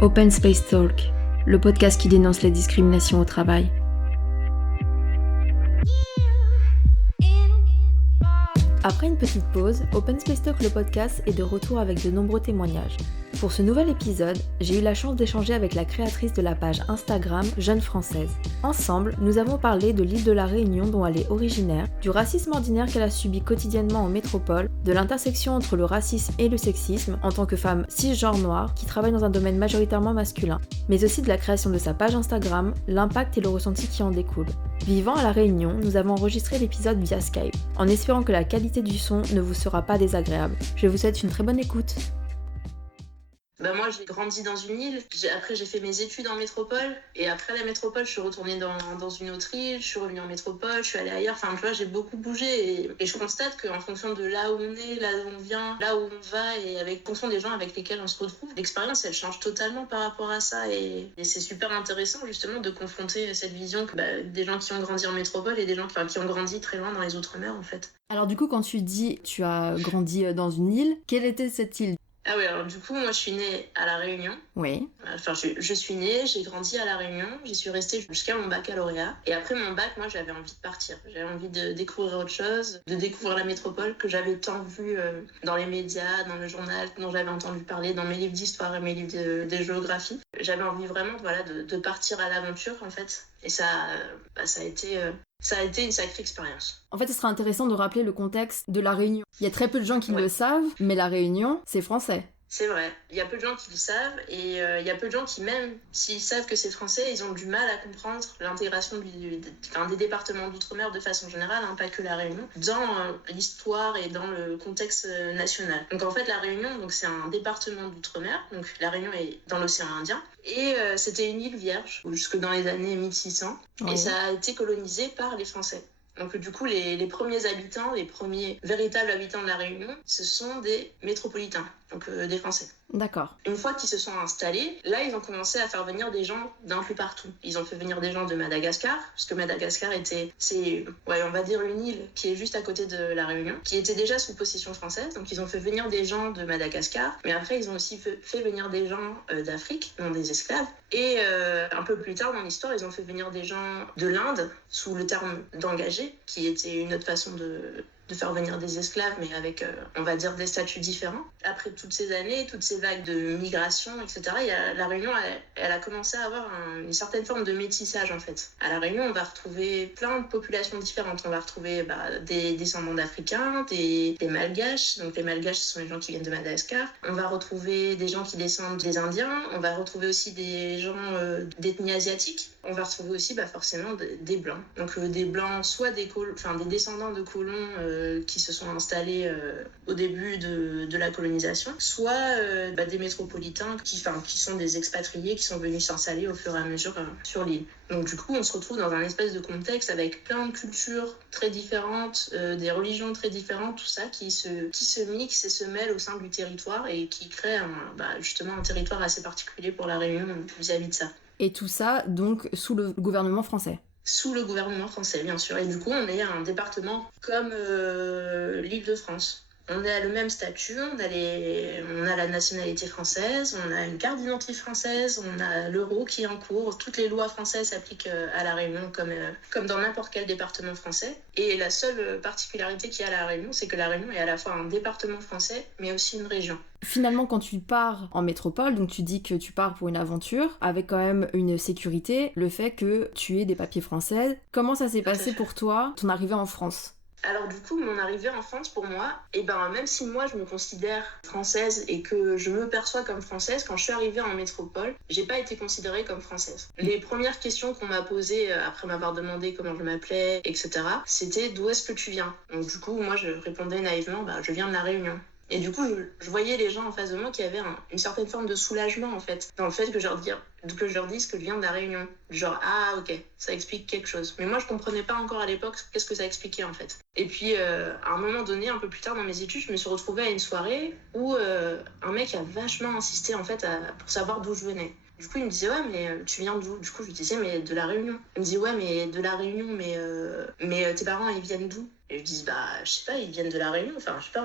Open Space Talk, le podcast qui dénonce les discriminations au travail. Après une petite pause, Open Space Talk, le podcast, est de retour avec de nombreux témoignages. Pour ce nouvel épisode, j'ai eu la chance d'échanger avec la créatrice de la page Instagram Jeune Française. Ensemble, nous avons parlé de l'île de la Réunion dont elle est originaire, du racisme ordinaire qu'elle a subi quotidiennement en métropole, de l'intersection entre le racisme et le sexisme en tant que femme cisgenre noire qui travaille dans un domaine majoritairement masculin, mais aussi de la création de sa page Instagram, l'impact et le ressenti qui en découle. Vivant à la Réunion, nous avons enregistré l'épisode via Skype, en espérant que la qualité du son ne vous sera pas désagréable. Je vous souhaite une très bonne écoute. Moi, j'ai grandi dans une île. Après, j'ai fait mes études en métropole. Et après la métropole, je suis retournée dans une autre île. Je suis revenue en métropole. Je suis allée ailleurs. Enfin, tu vois, j'ai beaucoup bougé. Et je constate qu'en fonction de là où on est, là où on vient, là où on va, et en fonction des gens avec lesquels on se retrouve, l'expérience, elle change totalement par rapport à ça. Et c'est super intéressant, justement, de confronter cette vision des gens qui ont grandi en métropole et des gens qui ont grandi très loin dans les Outre-mer, en fait. Alors du coup, quand tu dis tu as grandi dans une île, quelle était cette île ? Ah oui, alors du coup, moi, je suis née à La Réunion. Oui. Enfin, je suis née, j'ai grandi à La Réunion, j'y suis restée jusqu'à mon baccalauréat. Et après mon bac, moi, j'avais envie de partir. J'avais envie de découvrir autre chose, de découvrir la métropole que j'avais tant vu dans les médias, dans le journal, dont j'avais entendu parler, dans mes livres d'histoire et mes livres de géographie. J'avais envie vraiment de partir à l'aventure, en fait. Et ça a été une sacrée expérience. En fait, ce serait intéressant de rappeler le contexte de La Réunion. Il y a très peu de gens qui le savent, mais La Réunion, c'est français. C'est vrai, il y a peu de gens qui le savent et il y a peu de gens qui, même s'ils savent que c'est français, ils ont du mal à comprendre l'intégration des départements d'outre-mer de façon générale, pas que La Réunion, dans l'histoire et dans le contexte national. Donc en fait, La Réunion, c'est un département d'outre-mer, donc La Réunion est dans l'océan Indien, et c'était une île vierge jusque dans les années 1600, et ça a été colonisé par les Français. Donc du coup, les premiers habitants, les premiers véritables habitants de La Réunion, ce sont des métropolitains, donc des Français. D'accord. Une fois qu'ils se sont installés, là, ils ont commencé à faire venir des gens d'un peu partout. Ils ont fait venir des gens de Madagascar, parce que Madagascar on va dire une île qui est juste à côté de La Réunion, qui était déjà sous possession française. Donc ils ont fait venir des gens de Madagascar, mais après ils ont aussi fait venir des gens d'Afrique, non des esclaves. Et un peu plus tard dans l'histoire, ils ont fait venir des gens de l'Inde, sous le terme d'engagés, qui était une autre façon de faire venir des esclaves, mais avec, on va dire, des statuts différents. Après toutes ces années, toutes ces vagues de migration, etc., La Réunion, elle a commencé à avoir une certaine forme de métissage, en fait. À La Réunion, on va retrouver plein de populations différentes. On va retrouver des descendants d'Africains, des Malgaches. Donc les Malgaches, ce sont les gens qui viennent de Madagascar. On va retrouver des gens qui descendent des Indiens. On va retrouver aussi des gens d'ethnie asiatique. On va retrouver aussi forcément des Blancs. Donc des Blancs, soit des descendants de colons qui se sont installés au début de la colonisation, soit des métropolitains qui sont des expatriés qui sont venus s'installer au fur et à mesure sur l'île. Donc du coup, on se retrouve dans un espèce de contexte avec plein de cultures très différentes, des religions très différentes, tout ça qui se mixe et se mêle au sein du territoire et qui crée justement un territoire assez particulier pour La Réunion vis-à-vis de ça. Et tout ça, donc, sous le gouvernement français ? Sous le gouvernement français, bien sûr. Et du coup, on est un département comme l'Île-de-France. On a le même statut, on a la nationalité française, on a une carte d'identité française, on a l'euro qui est en cours. Toutes les lois françaises s'appliquent à La Réunion comme dans n'importe quel département français. Et la seule particularité qu'il y a à La Réunion, c'est que La Réunion est à la fois un département français, mais aussi une région. Finalement, quand tu pars en métropole, donc tu dis que tu pars pour une aventure, avec quand même une sécurité, le fait que tu aies des papiers français. Comment ça s'est passé pour toi, ton arrivée en France ? Alors du coup, mon arrivée en France, pour moi, même si moi je me considère française et que je me perçois comme française, quand je suis arrivée en métropole, j'ai pas été considérée comme française. Les premières questions qu'on m'a posées après m'avoir demandé comment je m'appelais, etc., c'était d'où est-ce que tu viens ? Donc du coup, moi je répondais naïvement, je viens de La Réunion. Et du coup, je voyais les gens en face de moi qui avaient une certaine forme de soulagement, en fait, dans le fait que je leur dise que je viens de La Réunion. Genre, ah, ok, ça explique quelque chose. Mais moi, je comprenais pas encore à l'époque qu'est-ce que ça expliquait, en fait. Et puis, à un moment donné, un peu plus tard dans mes études, je me suis retrouvée à une soirée où un mec a vachement insisté, en fait, pour savoir d'où je venais. Du coup, il me disait, ouais, mais tu viens d'où ? Du coup, je lui disais, mais de La Réunion. Il me dit, ouais, mais de La Réunion, mais tes parents, ils viennent d'où ? Et je dis, je sais pas, ils viennent de La Réunion. Enfin, je sais pas,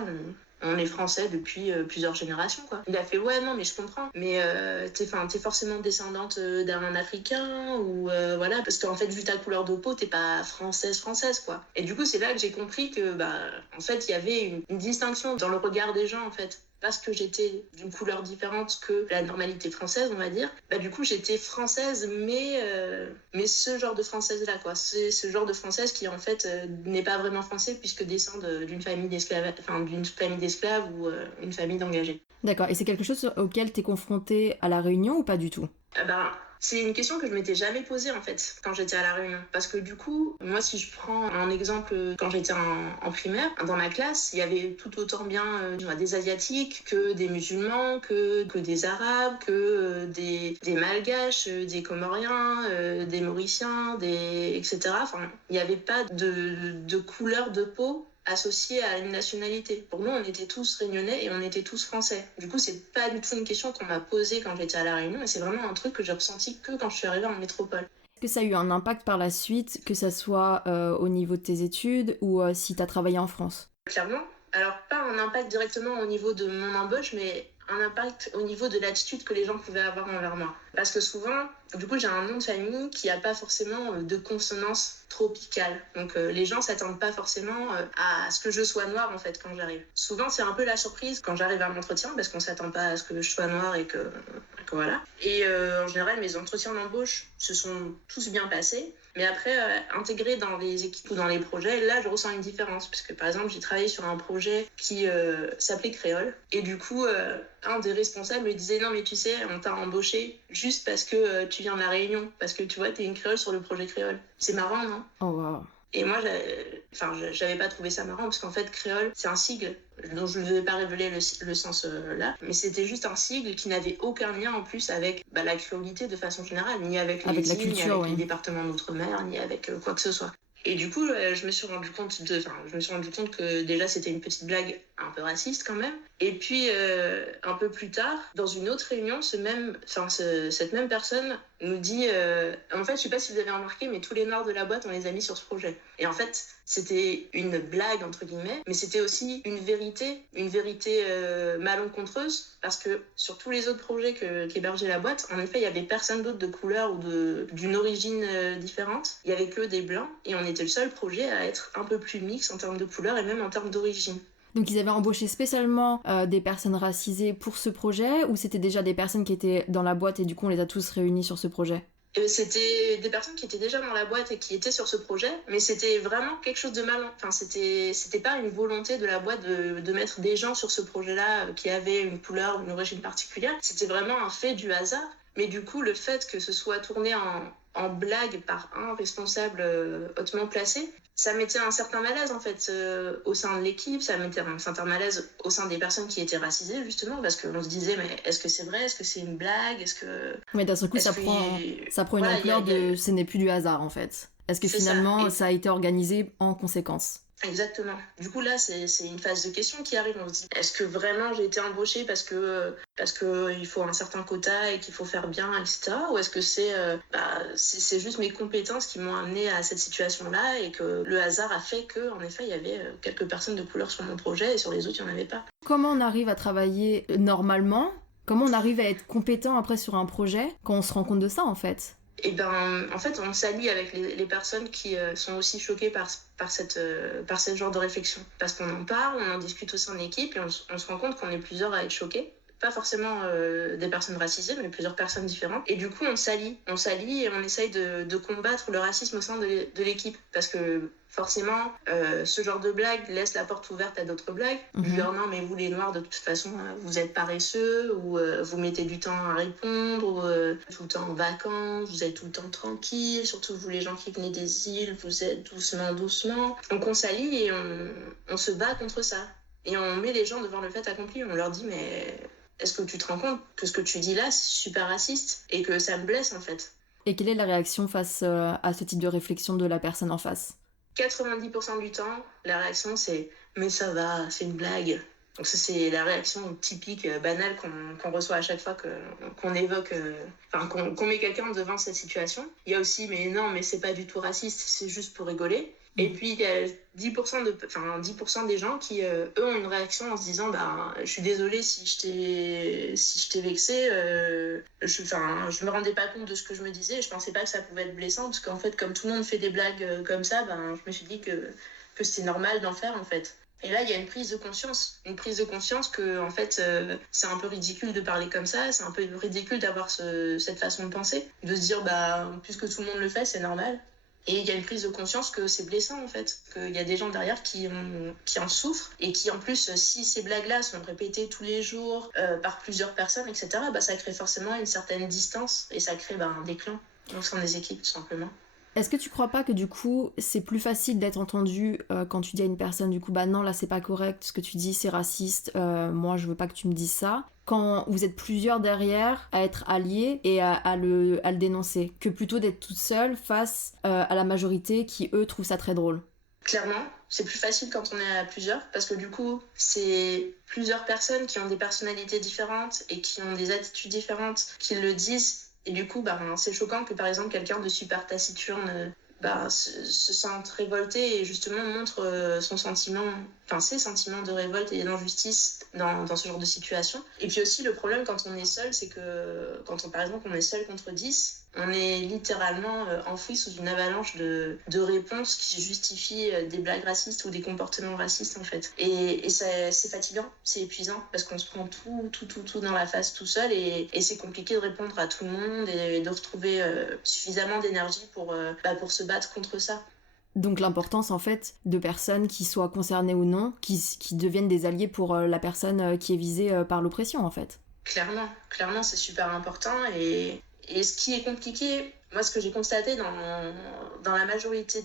on est français depuis plusieurs générations, quoi. Il a fait, ouais, non, mais je comprends, mais t'es forcément descendante d'un Africain, ou voilà, parce qu'en fait, vu ta couleur de peau, t'es pas française, quoi. Et du coup, c'est là que j'ai compris que, en fait, il y avait une distinction dans le regard des gens, en fait. Parce que j'étais d'une couleur différente que la normalité française, on va dire, du coup, j'étais française, mais ce genre de française-là, quoi. C'est ce genre de française qui, en fait, n'est pas vraiment français, puisque descend d'une famille d'esclaves, ou une famille d'engagés. D'accord, et c'est quelque chose auquel t'es confrontée à La Réunion ou pas du tout? C'est une question que je m'étais jamais posée, en fait, quand j'étais à La Réunion. Parce que du coup, moi, si je prends un exemple, quand j'étais en primaire, dans ma classe, il y avait tout autant bien des Asiatiques que des musulmans, que des Arabes, que des Malgaches, des Comoriens, des Mauriciens, etc. Enfin, il n'y avait pas de couleur de peau associés à une nationalité. Pour nous, on était tous réunionnais et on était tous français. Du coup, c'est pas du tout une question qu'on m'a posée quand j'étais à La Réunion, et c'est vraiment un truc que j'ai ressenti que quand je suis arrivée en métropole. Est-ce que ça a eu un impact par la suite, que ça soit au niveau de tes études ou si t'as travaillé en France? Clairement. Alors, pas un impact directement au niveau de mon embauche, mais un impact au niveau de l'attitude que les gens pouvaient avoir envers moi. Parce que souvent, du coup, j'ai un nom de famille qui n'a pas forcément de consonance tropicale. Donc, les gens ne s'attendent pas forcément à ce que je sois noire, en fait, quand j'arrive. Souvent, c'est un peu la surprise quand j'arrive à l'entretien, parce qu'on ne s'attend pas à ce que je sois noire et que voilà. Et en général, mes entretiens d'embauche se sont tous bien passés. Mais après, intégré dans les équipes ou dans les projets, là, je ressens une différence. Parce que, par exemple, j'ai travaillé sur un projet qui s'appelait Créole. Et du coup, un des responsables me disait « Non, mais tu sais, on t'a embauché juste parce que tu viens de La Réunion. Parce que, tu vois, t'es une créole sur le projet Créole. » C'est marrant, non ? Oh, wow. Et moi, j'avais pas trouvé ça marrant, parce qu'en fait, créole, c'est un sigle, dont je ne vais pas révéler le sens là, mais c'était juste un sigle qui n'avait aucun lien en plus avec la créolité de façon générale, ni avec les îles, ni avec les départements d'outre-mer, ni avec quoi que ce soit. Et du coup, je me suis rendu compte que déjà c'était une petite blague un peu raciste quand même. Et puis un peu plus tard, dans une autre réunion, cette même personne nous dit en fait, je sais pas si vous avez remarqué, mais tous les noirs de la boîte, on les a mis sur ce projet. Et en fait, c'était une blague entre guillemets, mais c'était aussi une vérité malencontreuse, parce que sur tous les autres projets qu'hébergeait la boîte, en effet, il y avait personne d'autre de couleur ou d'une origine différente. Il y avait que des blancs, et on était le seul projet à être un peu plus mix en termes de couleur et même en termes d'origine. Donc ils avaient embauché spécialement des personnes racisées pour ce projet, ou c'était déjà des personnes qui étaient dans la boîte et du coup on les a tous réunis sur ce projet? C'était des personnes qui étaient déjà dans la boîte et qui étaient sur ce projet, mais c'était vraiment quelque chose de malin. Enfin, c'était pas une volonté de la boîte de mettre des gens sur ce projet-là qui avaient une couleur, une origine particulière. C'était vraiment un fait du hasard. Mais du coup, le fait que ce soit tourné en blague par un responsable hautement placé, ça mettait un certain malaise en fait au sein de l'équipe, ça mettait un certain malaise au sein des personnes qui étaient racisées justement, parce qu'on se disait mais est-ce que c'est vrai, est-ce que c'est une blague, est-ce que... Mais d'un seul coup ça prend une ampleur de ce n'est plus du hasard en fait. Est-ce que finalement ça a été organisé en conséquence? Exactement. Du coup, là, c'est une phase de question qui arrive. On se dit, est-ce que vraiment j'ai été embauchée parce que il faut un certain quota et qu'il faut faire bien, etc. Ou est-ce que c'est juste mes compétences qui m'ont amenée à cette situation-là et que le hasard a fait qu'en effet, il y avait quelques personnes de couleur sur mon projet et sur les autres, il n'y en avait pas. Comment on arrive à travailler normalement? Comment on arrive à être compétent après sur un projet quand on se rend compte de ça, en fait? Et en fait, on s'allie avec les personnes qui sont aussi choquées par ce genre de réflexion. Parce qu'on en parle, on en discute au sein de l'équipe et on se rend compte qu'on est plusieurs à être choqués. Pas forcément des personnes racisées, mais plusieurs personnes différentes. Et du coup, on s'allie et on essaye de combattre le racisme au sein de l'équipe. Parce que forcément, ce genre de blague laisse la porte ouverte à d'autres blagues. Genre, non, mais vous les Noirs, de toute façon, vous êtes paresseux, ou vous mettez du temps à répondre, ou tout le temps en vacances, vous êtes tout le temps tranquille, surtout vous les gens qui venez des îles, vous êtes doucement. Donc on s'allie et on se bat contre ça. Et on met les gens devant le fait accompli. On leur dit, mais est-ce que tu te rends compte que ce que tu dis là, c'est super raciste et que ça me blesse en fait? Et quelle est la réaction face à ce type de réflexion de la personne en face? 90% du temps, la réaction c'est « mais ça va, c'est une blague ». Donc ça c'est la réaction typique, banale qu'on reçoit à chaque fois qu'on évoque, qu'on met quelqu'un devant cette situation. Il y a aussi « mais non, mais c'est pas du tout raciste, c'est juste pour rigoler ». Et puis, il y a 10% des gens qui, eux, ont une réaction en se disant je suis désolée si je t'ai vexé. Je me rendais pas compte de ce que je me disais. Je pensais pas que ça pouvait être blessant. Parce qu'en fait, comme tout le monde fait des blagues comme ça, je me suis dit que c'était normal d'en faire, en fait. Et là, il y a une prise de conscience que, en fait, c'est un peu ridicule de parler comme ça. C'est un peu ridicule d'avoir cette façon de penser. De se dire, puisque tout le monde le fait, c'est normal. Et il y a une prise de conscience que c'est blessant, en fait. Qu'il y a des gens derrière qui en souffrent et qui, en plus, si ces blagues-là sont répétées tous les jours par plusieurs personnes, etc., ça crée forcément une certaine distance et ça crée des clans au sein des équipes, tout simplement. Est-ce que tu crois pas que du coup c'est plus facile d'être entendu quand tu dis à une personne du coup non là c'est pas correct, ce que tu dis c'est raciste, moi je veux pas que tu me dises ça, quand vous êtes plusieurs derrière à être alliés et à le dénoncer, que plutôt d'être toute seule face à la majorité qui eux trouvent ça très drôle? Clairement, c'est plus facile quand on est à plusieurs parce que du coup c'est plusieurs personnes qui ont des personnalités différentes et qui ont des attitudes différentes qui le disent. Et du coup, c'est choquant que par exemple quelqu'un de super taciturne se sente révolté et justement montre ses sentiments de révolte et d'injustice dans ce genre de situation. Et puis aussi, le problème quand on est seul, c'est que par exemple on est seul contre 10, on est littéralement enfoui sous une avalanche de réponses qui justifient des blagues racistes ou des comportements racistes en fait. Et c'est fatigant, c'est épuisant parce qu'on se prend tout dans la face tout seul et c'est compliqué de répondre à tout le monde et de retrouver suffisamment d'énergie pour se battre contre ça. Donc l'importance en fait de personnes qui soient concernées ou non, qui deviennent des alliés pour la personne qui est visée par l'oppression en fait. Clairement c'est super important et ce qui est compliqué, moi ce que j'ai constaté dans la majorité,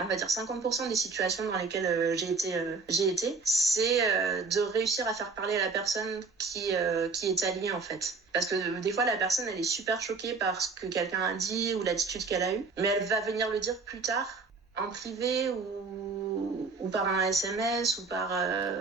on va dire 50% des situations dans lesquelles j'ai été, c'est de réussir à faire parler à la personne qui est alliée en fait. Parce que des fois la personne elle est super choquée par ce que quelqu'un a dit ou l'attitude qu'elle a eue, mais elle va venir le dire plus tard en privé ou par un SMS ou par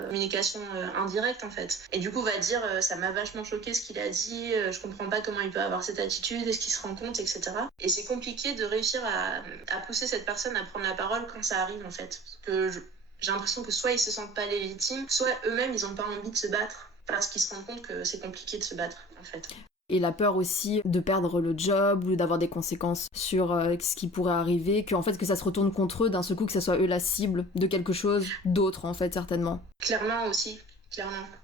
communication indirecte en fait. Et du coup va dire ça m'a vachement choqué ce qu'il a dit, je comprends pas comment il peut avoir cette attitude, est-ce qu'il se rend compte, etc. Et c'est compliqué de réussir à pousser cette personne à prendre la parole quand ça arrive en fait. Parce que j'ai l'impression que soit ils se sentent pas légitimes, soit eux-mêmes ils ont pas envie de se battre parce qu'ils se rendent compte que c'est compliqué de se battre en fait. Et la peur aussi de perdre le job ou d'avoir des conséquences sur ce qui pourrait arriver, que ça se retourne contre eux d'un seul coup, que ça soit eux la cible de quelque chose d'autre en fait certainement. Clairement.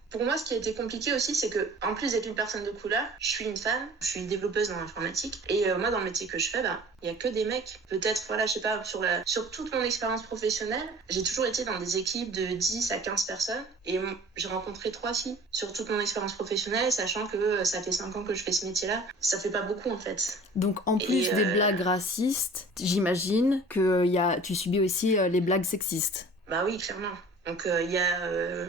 Pour moi, ce qui a été compliqué aussi, c'est que, en plus d'être une personne de couleur, je suis une femme, je suis développeuse dans l'informatique, et moi, dans le métier que je fais, il y a que des mecs. Peut-être, je sais pas, sur toute mon expérience professionnelle, j'ai toujours été dans des équipes de 10 à 15 personnes, et j'ai rencontré 3 filles sur toute mon expérience professionnelle, sachant que ça fait 5 ans que je fais ce métier-là. Ça fait pas beaucoup, en fait. Donc, en plus des blagues racistes, j'imagine que tu subis aussi les blagues sexistes. Bah oui, clairement. Donc il y a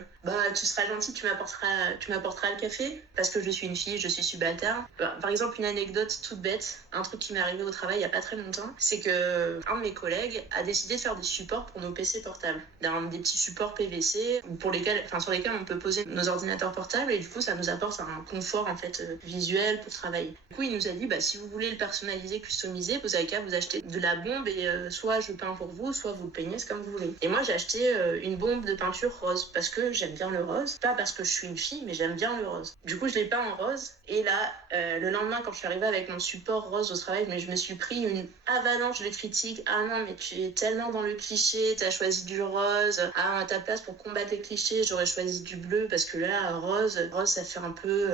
tu seras gentil, tu m'apporteras le café parce que je suis une fille, je suis subalterne. Par exemple, une anecdote toute bête, un truc qui m'est arrivé au travail il y a pas très longtemps, c'est que un de mes collègues a décidé de faire des supports pour nos PC portables, des petits supports PVC sur lesquels on peut poser nos ordinateurs portables et du coup ça nous apporte un confort en fait visuel pour travailler. Du coup, il nous a dit si vous voulez le personnaliser, customiser, vous avez qu'à vous acheter de la bombe et soit je peins pour vous, soit vous le peignez, c'est comme vous voulez. Et moi j'ai acheté une bombe de peinture rose parce que j'aime bien le rose, pas parce que je suis une fille mais j'aime bien le rose. Du coup je l'ai peint en rose et là le lendemain quand je suis arrivée avec mon support rose au travail, mais je me suis pris une avalanche de critiques. Ah non mais tu es tellement dans le cliché, t'as choisi du rose, à ta place pour combattre les clichés j'aurais choisi du bleu parce que là rose ça fait un peu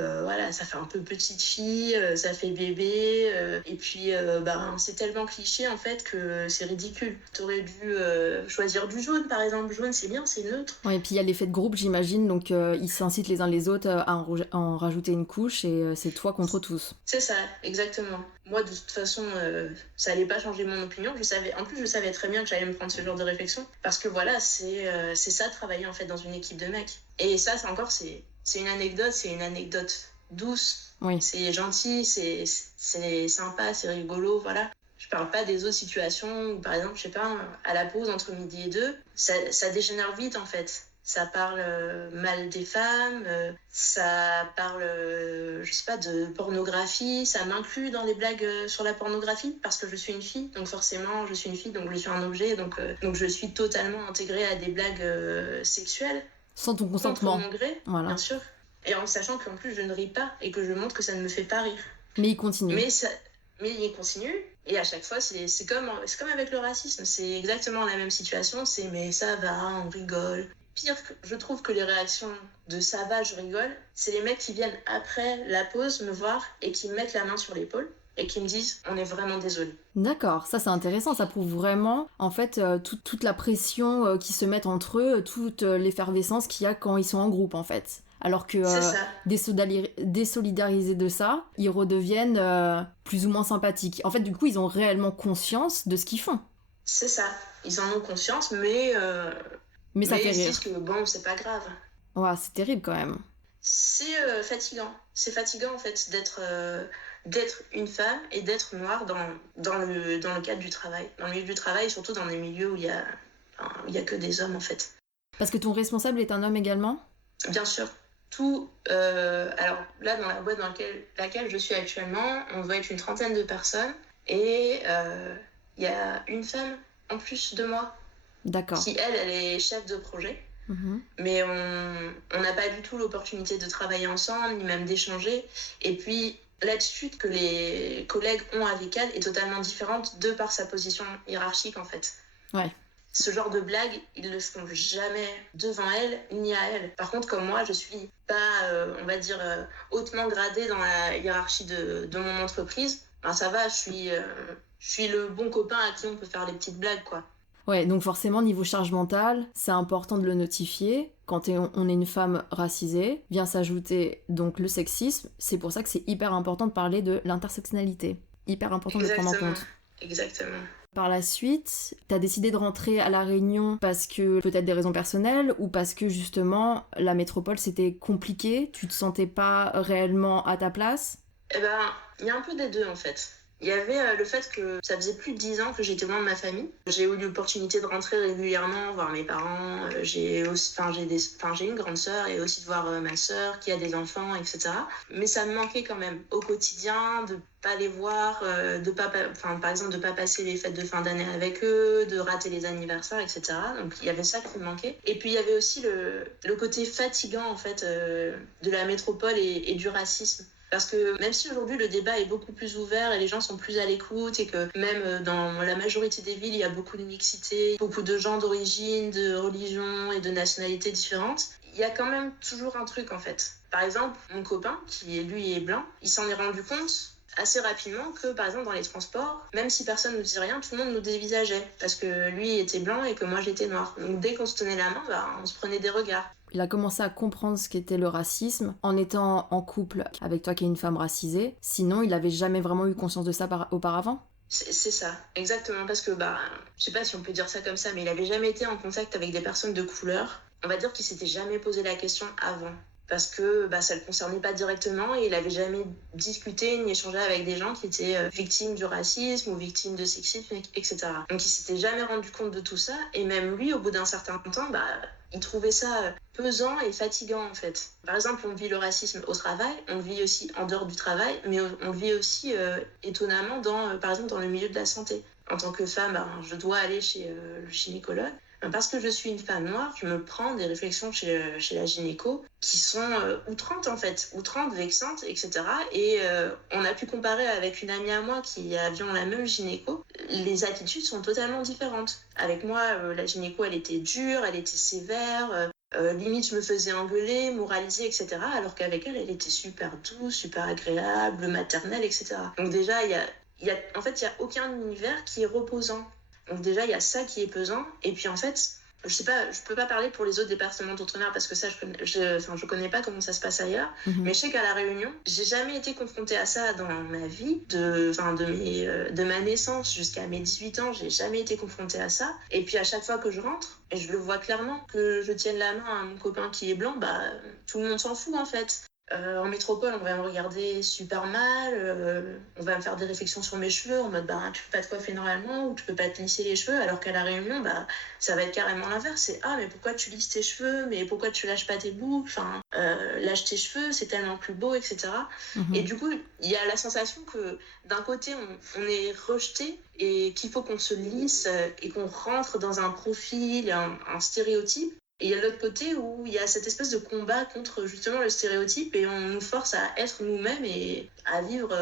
ça fait un peu petite fille, ça fait bébé et puis c'est tellement cliché en fait que c'est ridicule. T'aurais dû choisir du jaune par exemple. Jaune c'est bien, c'est neutre. Ouais, et puis il y a l'effet de groupe j'imagine, donc ils s'incitent les uns les autres à en rajouter une couche et c'est toi contre tous. C'est ça, exactement. Moi de toute façon ça allait pas changer mon opinion. Je savais très bien que j'allais me prendre ce genre de réflexion parce que voilà c'est ça travailler en fait dans une équipe de mecs. Et ça c'est une anecdote douce. Oui. C'est gentil, c'est sympa, c'est rigolo, voilà. Je parle pas des autres situations où, par exemple, je sais pas, à la pause entre midi et 2, ça dégénère vite en fait. ça parle mal des femmes, ça parle, je sais pas, de pornographie, ça m'inclut dans les blagues sur la pornographie parce que je suis une fille, donc forcément je suis une fille, donc je suis un objet, donc je suis totalement intégrée à des blagues sexuelles. Sans ton consentement. Contre mon gré, voilà. Bien sûr. Et en sachant qu'en plus je ne ris pas et que je montre que ça ne me fait pas rire. Mais il continue. Mais il continue, et à chaque fois, c'est comme avec le racisme, c'est exactement la même situation, c'est mais ça va, on rigole. Pire, je trouve que les réactions de ça va, je rigole, c'est les mecs qui viennent après la pause me voir et qui me mettent la main sur l'épaule et qui me disent on est vraiment désolé. D'accord, ça c'est intéressant, ça prouve vraiment en fait toute la pression qui se met entre eux, toute l'effervescence qu'il y a quand ils sont en groupe en fait. Alors que désolidarisés de ça, ils redeviennent plus ou moins sympathiques. En fait, du coup, ils ont réellement conscience de ce qu'ils font. C'est ça, ils en ont conscience, mais ça fait rire. Ils disent que bon, c'est pas grave. Ouais, c'est terrible quand même. C'est fatigant. C'est fatigant en fait d'être une femme et d'être noire dans le cadre du travail. Dans le milieu du travail, surtout dans des milieux où il y a que des hommes en fait. Parce que ton responsable est un homme également ? Bien sûr. Alors là, dans la boîte dans laquelle je suis actuellement, on doit être une 30aine de personnes et il y a une femme en plus de moi. D'accord. Qui, elle est chef de projet. Mmh. Mais on n'a pas du tout l'opportunité de travailler ensemble, ni même d'échanger. Et puis, l'attitude que les collègues ont avec elle est totalement différente de par sa position hiérarchique, en fait. Ouais. Ce genre de blagues, ils ne le font jamais devant elle, ni à elle. Par contre, comme moi, je suis pas, on va dire, hautement gradée dans la hiérarchie de mon entreprise, ben ça va, je suis le bon copain à qui on peut faire des petites blagues, quoi. Ouais, donc forcément, niveau charge mentale, c'est important de le notifier. Quand on est une femme racisée, vient s'ajouter donc le sexisme. C'est pour ça que c'est hyper important de parler de l'intersectionnalité. Hyper important de le prendre en compte. Exactement. Par la suite, t'as décidé de rentrer à La Réunion parce que peut-être des raisons personnelles ou parce que justement la métropole c'était compliqué, tu te sentais pas réellement à ta place ? Eh ben, il y a un peu des deux en fait. Il y avait le fait que ça faisait plus de 10 ans que j'étais loin de ma famille. J'ai eu l'opportunité de rentrer régulièrement, voir mes parents. J'ai une grande sœur et aussi de voir ma sœur qui a des enfants, etc. Mais ça me manquait quand même au quotidien de pas les voir, par exemple de pas passer les fêtes de fin d'année avec eux, de rater les anniversaires, etc. Donc il y avait ça qui me manquait. Et puis il y avait aussi le côté fatigant en fait de la métropole et du racisme. Parce que même si aujourd'hui le débat est beaucoup plus ouvert et les gens sont plus à l'écoute et que même dans la majorité des villes il y a beaucoup de mixité, beaucoup de gens d'origine, de religion et de nationalités différentes, il y a quand même toujours un truc en fait. Par exemple, mon copain qui lui est blanc, il s'en est rendu compte assez rapidement que par exemple dans les transports, même si personne ne nous disait rien, tout le monde nous dévisageait parce que lui était blanc et que moi j'étais noire. Donc dès qu'on se tenait la main, on se prenait des regards. Il a commencé à comprendre ce qu'était le racisme en étant en couple avec toi qui es une femme racisée. Sinon, il avait jamais vraiment eu conscience de ça auparavant ? C'est ça, exactement, parce que je sais pas si on peut dire ça comme ça, mais il avait jamais été en contact avec des personnes de couleur. On va dire qu'il s'était jamais posé la question avant. Parce que ça le concernait pas directement et il avait jamais discuté ni échangé avec des gens qui étaient victimes du racisme ou victimes de sexisme, etc. Donc il s'était jamais rendu compte de tout ça et même lui, au bout d'un certain temps, il trouvait ça pesant et fatigant en fait. Par exemple, on vit le racisme au travail, on le vit aussi en dehors du travail, mais on le vit aussi étonnamment par exemple dans le milieu de la santé. En tant que femme, je dois aller chez le gynécologue. Parce que je suis une femme noire, je me prends des réflexions chez la gynéco qui sont outrantes en fait, outrantes, vexantes, etc. Et on a pu comparer avec une amie à moi qui avions la même gynéco. Les attitudes sont totalement différentes. Avec moi, la gynéco, elle était dure, elle était sévère. Limite, je me faisais engueuler, moraliser, etc. Alors qu'avec elle, elle était super douce, super agréable, maternelle, etc. Donc déjà, il y a aucun univers qui est reposant. Donc déjà, il y a ça qui est pesant. Et puis en fait, je sais pas, je peux pas parler pour les autres départements d'outre-mer parce que ça, je connais pas comment ça se passe ailleurs. Mm-hmm. Mais je sais qu'à La Réunion, j'ai jamais été confrontée à ça dans ma vie. De ma naissance jusqu'à mes 18 ans, j'ai jamais été confrontée à ça. Et puis à chaque fois que je rentre, et je le vois clairement, que je tienne la main à mon copain qui est blanc, tout le monde s'en fout en fait. En métropole, on va me regarder super mal, on va me faire des réflexions sur mes cheveux en mode tu peux pas te coiffer normalement ou tu peux pas te lisser les cheveux, alors qu'à la Réunion, ça va être carrément l'inverse. C'est mais pourquoi tu lisses tes cheveux, mais pourquoi tu lâches pas tes boucles, lâche tes cheveux, c'est tellement plus beau, etc. Et du coup, il y a la sensation que d'un côté, on est rejeté et qu'il faut qu'on se lisse et qu'on rentre dans un profil, un stéréotype. Et il y a l'autre côté où il y a cette espèce de combat contre justement le stéréotype et on nous force à être nous-mêmes et à vivre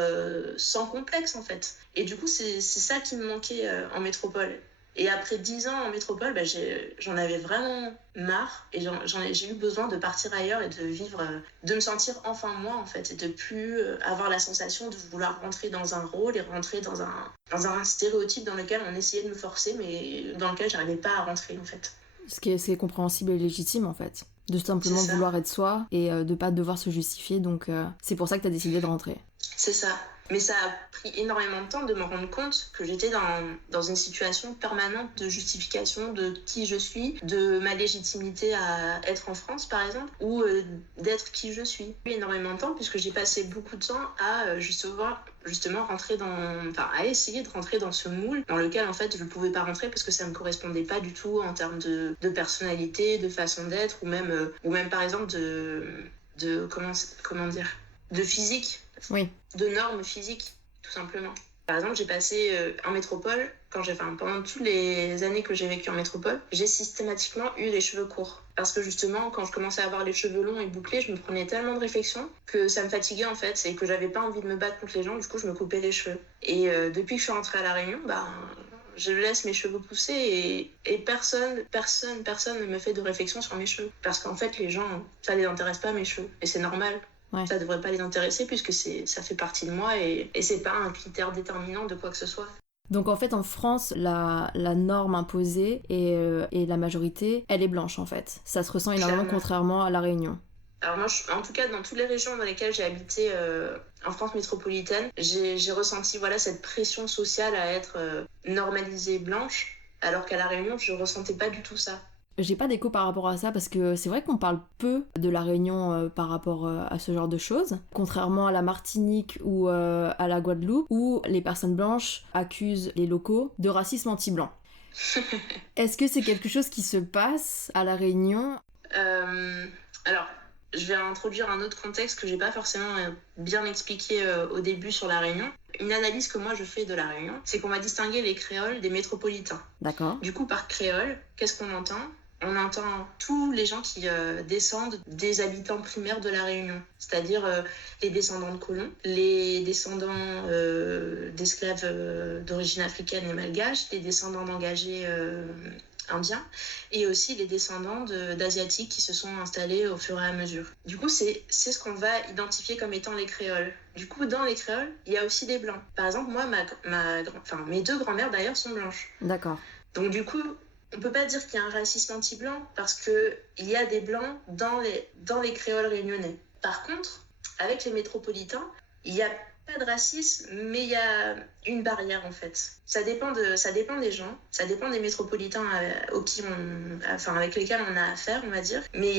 sans complexe en fait. Et du coup, c'est ça qui me manquait en métropole. Et après 10 ans en métropole, j'en avais vraiment marre et j'ai eu besoin de partir ailleurs et de vivre, de me sentir enfin moi en fait et de plus avoir la sensation de vouloir rentrer dans un rôle et rentrer dans un stéréotype dans lequel on essayait de me forcer mais dans lequel j'arrivais pas à rentrer en fait. C'est compréhensible et légitime en fait. De simplement vouloir être soi et de pas devoir se justifier, donc c'est pour ça que t'as décidé de rentrer. C'est ça. Mais ça a pris énormément de temps de me rendre compte que j'étais dans une situation permanente de justification de qui je suis, de ma légitimité à être en France par exemple, ou d'être qui je suis. Énormément de temps puisque j'ai passé beaucoup de temps à justement rentrer à essayer de rentrer dans ce moule dans lequel en fait je ne pouvais pas rentrer parce que ça ne me correspondait pas du tout en termes de personnalité, de façon d'être ou même par exemple de comment dire, de physique. Oui. De normes physiques, tout simplement. Par exemple, j'ai passé en métropole, pendant toutes les années que j'ai vécu en métropole, j'ai systématiquement eu les cheveux courts. Parce que justement, quand je commençais à avoir les cheveux longs et bouclés, je me prenais tellement de réflexions que ça me fatiguait en fait, et que j'avais pas envie de me battre contre les gens, du coup je me coupais les cheveux. Et depuis que je suis rentrée à La Réunion, je laisse mes cheveux pousser et personne ne me fait de réflexion sur mes cheveux. Parce qu'en fait, les gens, ça les intéresse pas mes cheveux. Et c'est normal. Ouais. Ça devrait pas les intéresser puisque ça fait partie de moi et c'est pas un critère déterminant de quoi que ce soit. Donc en fait en France la norme imposée et la majorité elle est blanche en fait. Ça se ressent énormément contrairement à La Réunion. Alors moi en tout cas dans toutes les régions dans lesquelles j'ai habité en France métropolitaine, j'ai ressenti cette pression sociale à être normalisée blanche alors qu'à La Réunion je ressentais pas du tout ça. J'ai pas d'écho par rapport à ça parce que c'est vrai qu'on parle peu de La Réunion par rapport à ce genre de choses, contrairement à la Martinique ou à la Guadeloupe où les personnes blanches accusent les locaux de racisme anti-blanc. Est-ce que c'est quelque chose qui se passe à La Réunion ? Alors, je vais introduire un autre contexte que j'ai pas forcément bien expliqué au début sur La Réunion. Une analyse que moi je fais de La Réunion, c'est qu'on va distinguer les créoles des métropolitains. D'accord. Du coup, par créole, qu'est-ce qu'on entend ? On entend tous les gens qui descendent des habitants primaires de La Réunion, c'est-à-dire les descendants de colons, les descendants d'esclaves d'origine africaine et malgache, les descendants d'engagés indiens et aussi les descendants d'asiatiques qui se sont installés au fur et à mesure. Du coup, c'est ce qu'on va identifier comme étant les créoles. Du coup, dans les créoles, il y a aussi des blancs. Par exemple, moi, mes deux grand-mères d'ailleurs sont blanches. D'accord. Donc du coup, on peut pas dire qu'il y a un racisme anti-blanc parce qu'il y a des blancs dans les créoles réunionnais. Par contre, avec les métropolitains, il n'y a pas de racisme, mais il y a une barrière en fait. Ça dépend des gens, ça dépend des métropolitains avec lesquels on a affaire, on va dire. Mais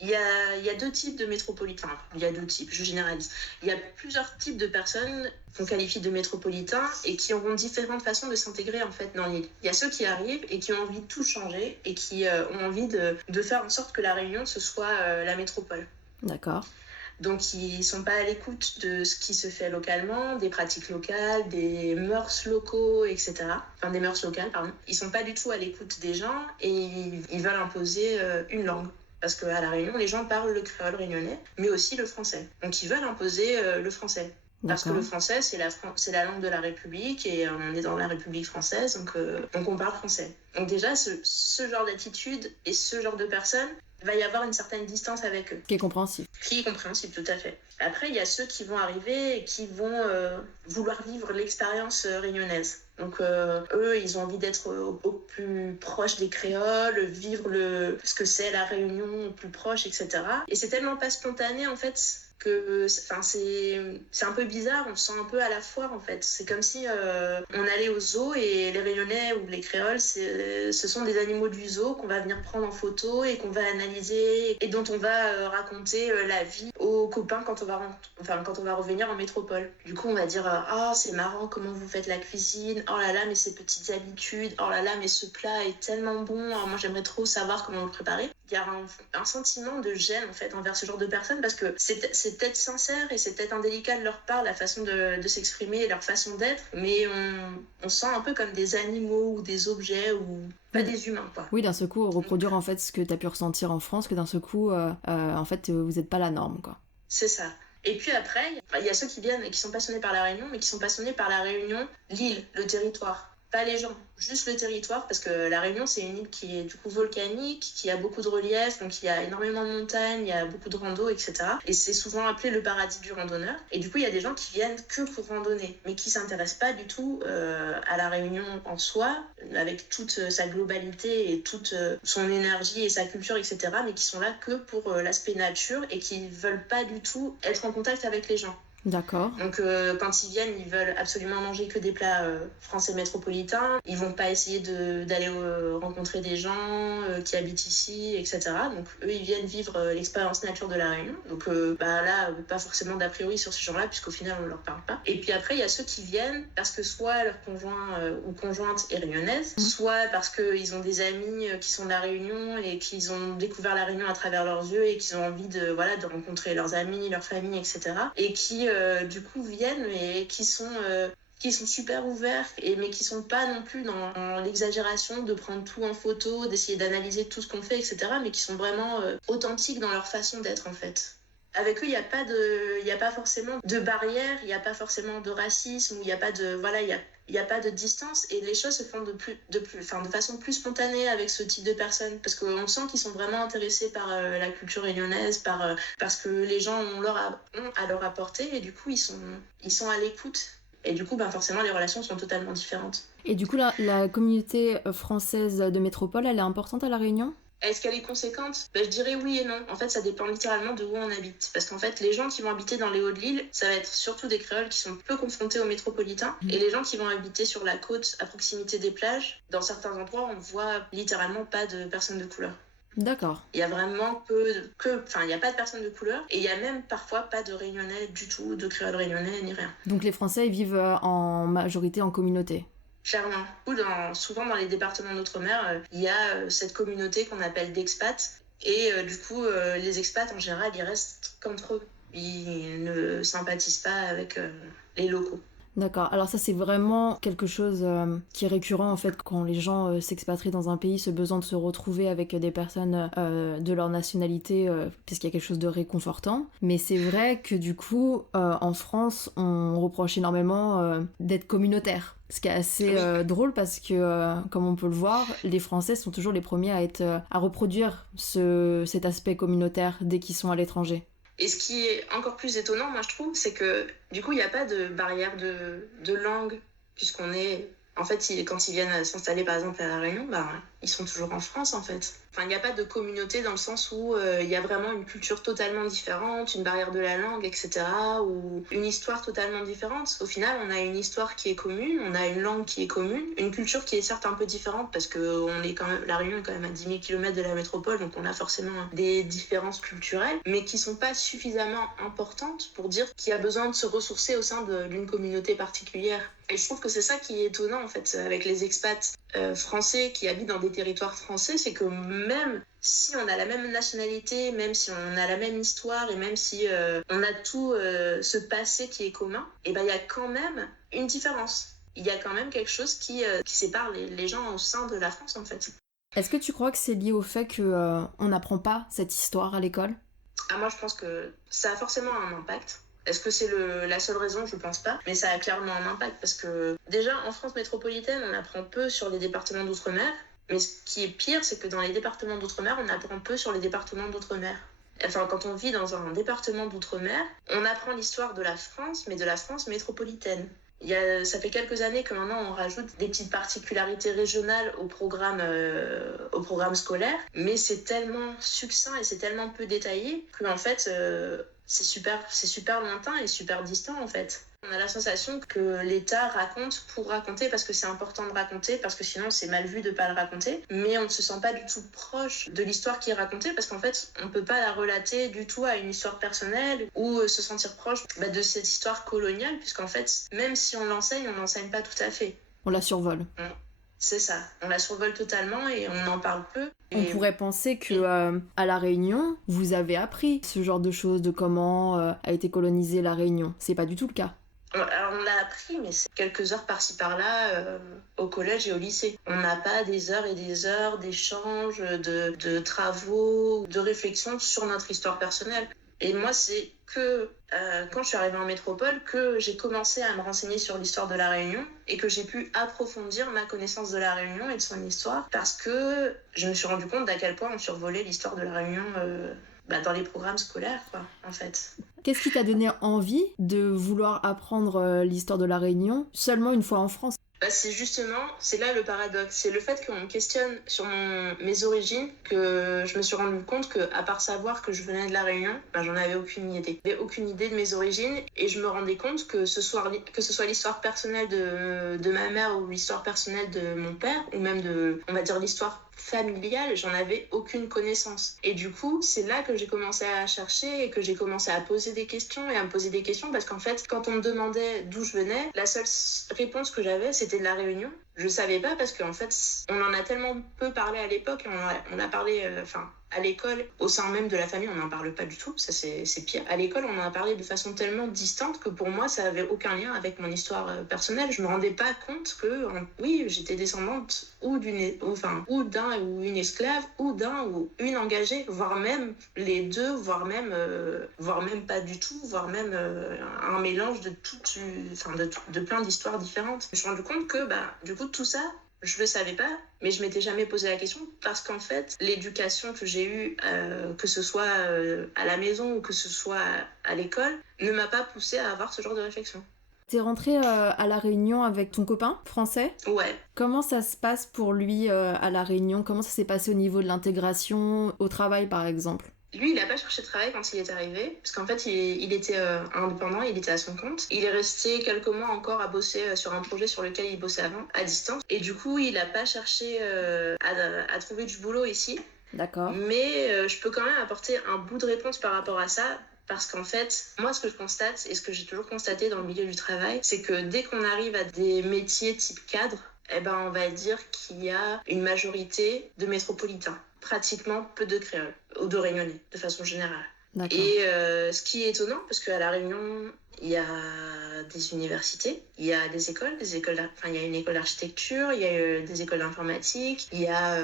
il y a deux types de métropolitains. Il y a deux types, je généralise. Il y a plusieurs types de personnes qu'on qualifie de métropolitains et qui auront différentes façons de s'intégrer en fait dans l'île. Il y a ceux qui arrivent et qui ont envie de tout changer et qui ont envie de faire en sorte que La Réunion ce soit la métropole. D'accord. Donc, ils ne sont pas à l'écoute de ce qui se fait localement, des pratiques locales, des mœurs locaux, etc. Enfin, des mœurs locales, pardon. Ils ne sont pas du tout à l'écoute des gens et ils veulent imposer une langue. Parce qu'à La Réunion, les gens parlent le créole réunionnais, mais aussi le français. Donc, ils veulent imposer le français. Parce que le français, c'est la langue de la République et on est dans la République française, donc on parle français. Donc déjà, ce genre d'attitude et ce genre de personnes, il va y avoir une certaine distance avec eux. Qui est compréhensible. Qui est compréhensible, tout à fait. Après, il y a ceux qui vont arriver et qui vont vouloir vivre l'expérience réunionnaise. Donc eux, ils ont envie d'être au plus proche des créoles, vivre ce que c'est la Réunion au plus proche, etc. Et c'est tellement pas spontané, en fait, c'est un peu bizarre, on se sent un peu à la foire en fait. C'est comme si on allait au zoo et les Réunionnais ou les Créoles, ce sont des animaux du zoo qu'on va venir prendre en photo et qu'on va analyser et dont on va raconter la vie aux copains quand on va revenir en métropole. Du coup, on va dire ah, c'est marrant comment vous faites la cuisine, oh là là, mais ces petites habitudes, oh là là, mais ce plat est tellement bon, alors moi j'aimerais trop savoir comment vous le préparez. Il y a un sentiment de gêne en fait envers ce genre de personnes parce que c'est peut-être sincère et c'est peut-être indélicat de leur part la façon de s'exprimer et leur façon d'être, mais on sent un peu comme des animaux ou des objets ou pas des humains quoi. Oui, d'un seul coup reproduire en fait ce que tu as pu ressentir en France, que d'un seul coup en fait vous n'êtes pas la norme quoi. C'est ça. Et puis après, il y a ceux qui viennent et qui sont passionnés par la Réunion, mais qui sont passionnés par la Réunion, l'île, le territoire. Pas les gens, juste le territoire, parce que la Réunion, c'est une île qui est du coup volcanique, qui a beaucoup de relief, donc il y a énormément de montagnes, il y a beaucoup de rando, etc. Et c'est souvent appelé le paradis du randonneur. Et du coup, il y a des gens qui viennent que pour randonner, mais qui s'intéressent pas du tout à la Réunion en soi, avec toute sa globalité et toute son énergie et sa culture, etc., mais qui sont là que pour l'aspect nature et qui veulent pas du tout être en contact avec les gens. D'accord. Donc quand ils viennent, ils veulent absolument manger que des plats français métropolitains. Ils vont pas essayer d'aller rencontrer des gens qui habitent ici, etc. Donc eux, ils viennent vivre l'expérience nature de la Réunion. Donc là, pas forcément d'a priori sur ces gens-là, puisqu'au final, on leur parle pas. Et puis après, il y a ceux qui viennent parce que soit leur conjoint ou conjointe est réunionnaise, soit parce qu'ils ont des amis qui sont de la Réunion et qu'ils ont découvert la Réunion à travers leurs yeux et qu'ils ont envie de rencontrer leurs amis, leur famille, etc. Et qui du coup viennent et qui sont super ouverts mais qui sont pas non plus dans l'exagération de prendre tout en photo, d'essayer d'analyser tout ce qu'on fait, etc. mais qui sont vraiment authentiques dans leur façon d'être en fait. Avec eux, il n'y a pas forcément de barrière, il n'y a pas forcément de racisme, il n'y a pas de il n'y a pas de distance et les choses se font de façon plus spontanée avec ce type de personnes parce qu'on sent qu'ils sont vraiment intéressés par la culture réunionnaise, parce que les gens ont à leur apporter et du coup ils sont à l'écoute et du coup forcément les relations sont totalement différentes. Et du coup la communauté française de métropole, elle est importante à La Réunion ? Est-ce qu'elle est conséquente ? Je dirais oui et non. En fait, ça dépend littéralement de où on habite. Parce qu'en fait, les gens qui vont habiter dans les hauts de l'île, ça va être surtout des créoles qui sont peu confrontés aux métropolitains. Et les gens qui vont habiter sur la côte, à proximité des plages, dans certains endroits, on voit littéralement pas de personnes de couleur. D'accord. Il y a vraiment il n'y a pas de personnes de couleur. Et il y a même parfois pas de Réunionnais du tout, de créoles réunionnais, ni rien. Donc les Français, ils vivent en majorité en communauté ? Clairement. Souvent dans les départements d'outre-mer, il y a cette communauté qu'on appelle d'expats. Et du coup, les expats, en général, ils restent qu'entre eux. Ils ne sympathisent pas avec les locaux. D'accord. Alors ça, c'est vraiment quelque chose qui est récurrent, en fait, quand les gens s'expatrient dans un pays, ce besoin de se retrouver avec des personnes de leur nationalité, puisqu'il y a quelque chose de réconfortant. Mais c'est vrai que du coup, en France, on reproche énormément d'être communautaire. Ce qui est assez drôle parce que, comme on peut le voir, les Français sont toujours les premiers à reproduire cet aspect communautaire dès qu'ils sont à l'étranger. Et ce qui est encore plus étonnant, moi je trouve, c'est que du coup il n'y a pas de barrière de langue, puisqu'on est... En fait, quand ils viennent s'installer par exemple à La Réunion, ils sont toujours en France en fait. Enfin, il n'y a pas de communauté dans le sens où il y a vraiment une culture totalement différente, une barrière de la langue, etc. ou une histoire totalement différente. Au final, on a une histoire qui est commune, on a une langue qui est commune, une culture qui est certes un peu différente parce que La Réunion est quand même à 10 000 km de la métropole, donc on a forcément des différences culturelles, mais qui ne sont pas suffisamment importantes pour dire qu'il y a besoin de se ressourcer au sein d'une communauté particulière. Et je trouve que c'est ça qui est étonnant en fait avec les expats français qui habitent dans des territoires français, c'est que même si on a la même nationalité, même si on a la même histoire et même si on a tout ce passé qui est commun, et il y a quand même une différence. Il y a quand même quelque chose qui sépare les gens au sein de la France en fait. Est-ce que tu crois que c'est lié au fait qu'on n'apprend pas cette histoire à l'école ? Moi je pense que ça a forcément un impact. Est-ce que c'est la seule raison ? Je pense pas. Mais ça a clairement un impact parce que déjà en France métropolitaine, on apprend peu sur les départements d'outre-mer. Mais ce qui est pire, c'est que dans les départements d'outre-mer, on apprend peu sur les départements d'outre-mer. Enfin, quand on vit dans un département d'outre-mer, on apprend l'histoire de la France, mais de la France métropolitaine. Ça fait quelques années que maintenant on rajoute des petites particularités régionales au programme scolaire, mais c'est tellement succinct et c'est tellement peu détaillé qu'en fait c'est super lointain et super distant en fait. On a la sensation que l'État raconte pour raconter parce que c'est important de raconter, parce que sinon c'est mal vu de pas le raconter. Mais on ne se sent pas du tout proche de l'histoire qui est racontée parce qu'en fait on peut pas la relater du tout à une histoire personnelle ou se sentir proche de cette histoire coloniale, puisqu'en fait même si on l'enseigne pas tout à fait. On la survole. C'est ça, on la survole totalement et on en parle peu. On pourrait penser que à La Réunion, vous avez appris ce genre de choses, de comment a été colonisée La Réunion. C'est pas du tout le cas. Alors on l'a appris, mais c'est quelques heures par-ci par-là au collège et au lycée. On n'a pas des heures et des heures d'échanges, de travaux, de réflexion sur notre histoire personnelle. Et moi, c'est que quand je suis arrivée en métropole que j'ai commencé à me renseigner sur l'histoire de La Réunion et que j'ai pu approfondir ma connaissance de La Réunion et de son histoire parce que je me suis rendu compte d'à quel point on survolait l'histoire de La Réunion dans les programmes scolaires, quoi, en fait. Qu'est-ce qui t'a donné envie de vouloir apprendre l'histoire de La Réunion seulement une fois en France ? C'est là le paradoxe. C'est le fait qu'on me questionne sur mes origines que je me suis rendu compte qu'à part savoir que je venais de La Réunion, j'en avais aucune idée. J'avais aucune idée de mes origines et je me rendais compte que ce soit l'histoire personnelle de ma mère ou l'histoire personnelle de mon père ou même on va dire l'histoire familiale, j'en avais aucune connaissance. Et du coup, c'est là que j'ai commencé à chercher et que j'ai commencé à poser des questions et à me poser des questions parce qu'en fait, quand on me demandait d'où je venais, la seule réponse que j'avais, c'était de La Réunion. Je savais pas parce qu'en fait, on en a tellement peu parlé à l'époque, on a parlé, à l'école, au sein même de la famille, on n'en parle pas du tout, ça c'est pire. À l'école, on en a parlé de façon tellement distante que pour moi, ça avait aucun lien avec mon histoire personnelle. Je me rendais pas compte que, oui, j'étais descendante ou d'un ou une esclave, ou d'un ou une engagée, voire même les deux, voire même pas du tout, voire même un mélange de plein d'histoires différentes. Je me suis rendu compte que, du coup, tout ça, je le savais pas, mais je m'étais jamais posé la question parce qu'en fait, l'éducation que j'ai eue, que ce soit à la maison ou que ce soit à l'école, ne m'a pas poussée à avoir ce genre de réflexion. T'es rentrée à La Réunion avec ton copain français ? Ouais. Comment ça se passe pour lui à La Réunion ? Comment ça s'est passé au niveau de l'intégration, au travail par exemple ? Lui, il n'a pas cherché de travail quand il est arrivé, parce qu'en fait, il était indépendant, il était à son compte. Il est resté quelques mois encore à bosser sur un projet sur lequel il bossait avant, à distance. Et du coup, il n'a pas cherché à trouver du boulot ici. D'accord. Mais je peux quand même apporter un bout de réponse par rapport à ça. Parce qu'en fait, moi, ce que je constate, et ce que j'ai toujours constaté dans le milieu du travail, c'est que dès qu'on arrive à des métiers type cadre, on va dire qu'il y a une majorité de métropolitains. Pratiquement peu de créoles, ou de réunionnais, de façon générale. D'accord. Et ce qui est étonnant, parce qu'à La Réunion, il y a des universités, il y a des écoles, il y a une école d'architecture, il y a des écoles d'informatique, il y a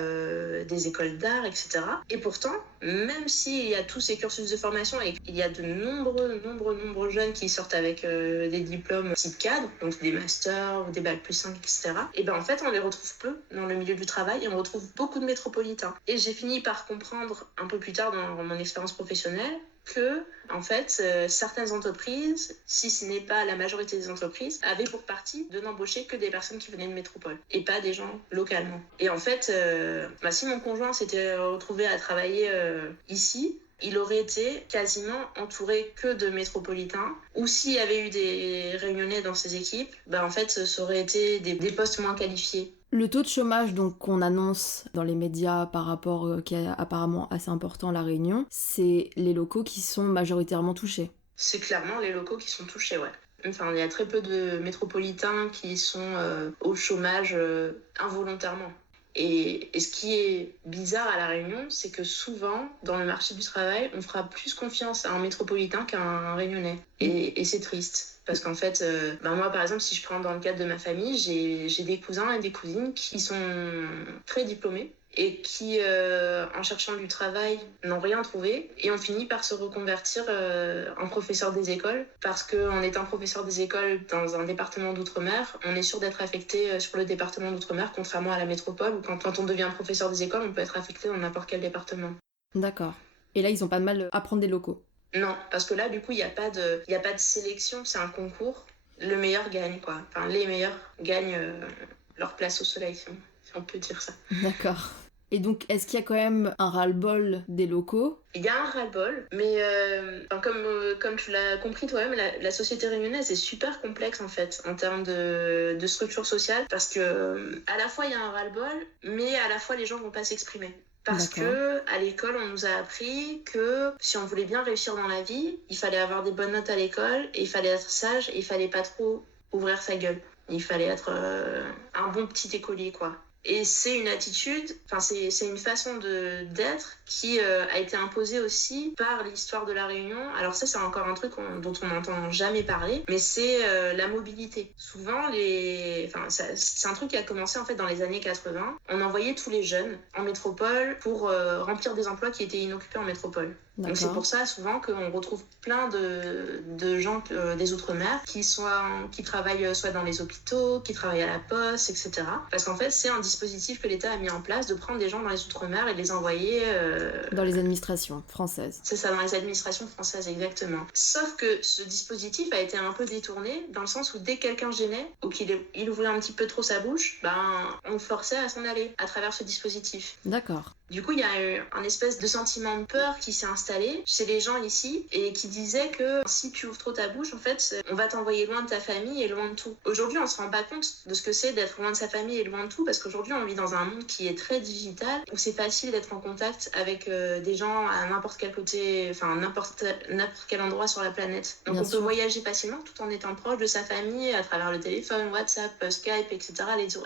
des écoles d'art, etc. Et pourtant, même s'il y a tous ces cursus de formation et qu'il y a de nombreux jeunes qui sortent avec des diplômes type cadre, donc des masters ou des bac+5, etc., et en fait, on les retrouve peu dans le milieu du travail et on retrouve beaucoup de métropolitains. Et j'ai fini par comprendre un peu plus tard dans mon expérience professionnelle que, en fait, certaines entreprises, si ce n'est pas la majorité des entreprises, avaient pour partie de n'embaucher que des personnes qui venaient de métropole et pas des gens localement. Et en fait, si mon conjoint s'était retrouvé à travailler ici, il aurait été quasiment entouré que de métropolitains, ou s'il y avait eu des réunionnais dans ses équipes, en fait, ça aurait été des postes moins qualifiés. Le taux de chômage donc qu'on annonce dans les médias par rapport qui est apparemment assez important à La Réunion, c'est les locaux qui sont majoritairement touchés. C'est clairement les locaux qui sont touchés, ouais. Enfin, il y a très peu de métropolitains qui sont au chômage involontairement. Et ce qui est bizarre à La Réunion, c'est que souvent, dans le marché du travail, on fera plus confiance à un métropolitain qu'à un réunionnais. Et c'est triste. Parce qu'en fait, moi, par exemple, si je prends dans le cadre de ma famille, j'ai des cousins et des cousines qui sont très diplômés et qui, en cherchant du travail, n'ont rien trouvé et ont fini par se reconvertir en professeur des écoles. Parce qu'en étant professeur des écoles dans un département d'outre-mer, on est sûr d'être affecté sur le département d'outre-mer, contrairement à la métropole, où quand on devient professeur des écoles, on peut être affecté dans n'importe quel département. D'accord. Et là, ils ont pas de mal à prendre des locaux. Non, parce que là, du coup, il n'y a pas de sélection, c'est un concours. Le meilleur gagne, quoi. Enfin, les meilleurs gagnent leur place au soleil, si on peut dire ça. D'accord. Et donc, est-ce qu'il y a quand même un ras-le-bol des locaux? Il y a un ras-le-bol, mais comme tu l'as compris toi-même, la société réunionnaise est super complexe en fait, en termes de structure sociale, parce que à la fois il y a un ras-le-bol, mais à la fois les gens vont pas s'exprimer. Parce que à l'école, on nous a appris que si on voulait bien réussir dans la vie, il fallait avoir des bonnes notes à l'école, et il fallait être sage, et il fallait pas trop ouvrir sa gueule. Il fallait être un bon petit écolier, quoi. Et c'est une attitude, enfin c'est une façon d'être qui a été imposée aussi par l'histoire de la Réunion. Alors ça, c'est encore un truc dont on n'entend jamais parler, mais c'est la mobilité. Souvent, c'est un truc qui a commencé en fait dans les années 80. On envoyait tous les jeunes en métropole pour remplir des emplois qui étaient inoccupés en métropole. Donc c'est pour ça souvent qu'on retrouve plein de gens des Outre-mer qui travaillent soit dans les hôpitaux, qui travaillent à la poste, etc. Parce qu'en fait, c'est un dispositif que l'État a mis en place de prendre des gens dans les Outre-mer et de les envoyer... dans les administrations françaises. C'est ça, dans les administrations françaises, exactement. Sauf que ce dispositif a été un peu détourné, dans le sens où dès que quelqu'un gênait, ou qu'il ouvrait un petit peu trop sa bouche, on le forçait à s'en aller à travers ce dispositif. D'accord. Du coup, il y a eu un espèce de sentiment de peur qui s'est installé chez les gens ici et qui disait que si tu ouvres trop ta bouche, en fait, on va t'envoyer loin de ta famille et loin de tout. Aujourd'hui, on se rend pas compte de ce que c'est d'être loin de sa famille et loin de tout, parce qu'aujourd'hui, on vit dans un monde qui est très digital, où c'est facile d'être en contact avec des gens à n'importe quel côté, enfin n'importe quel endroit sur la planète. Donc on peut voyager facilement tout en étant proche de sa famille à travers le téléphone, WhatsApp, Skype, etc.,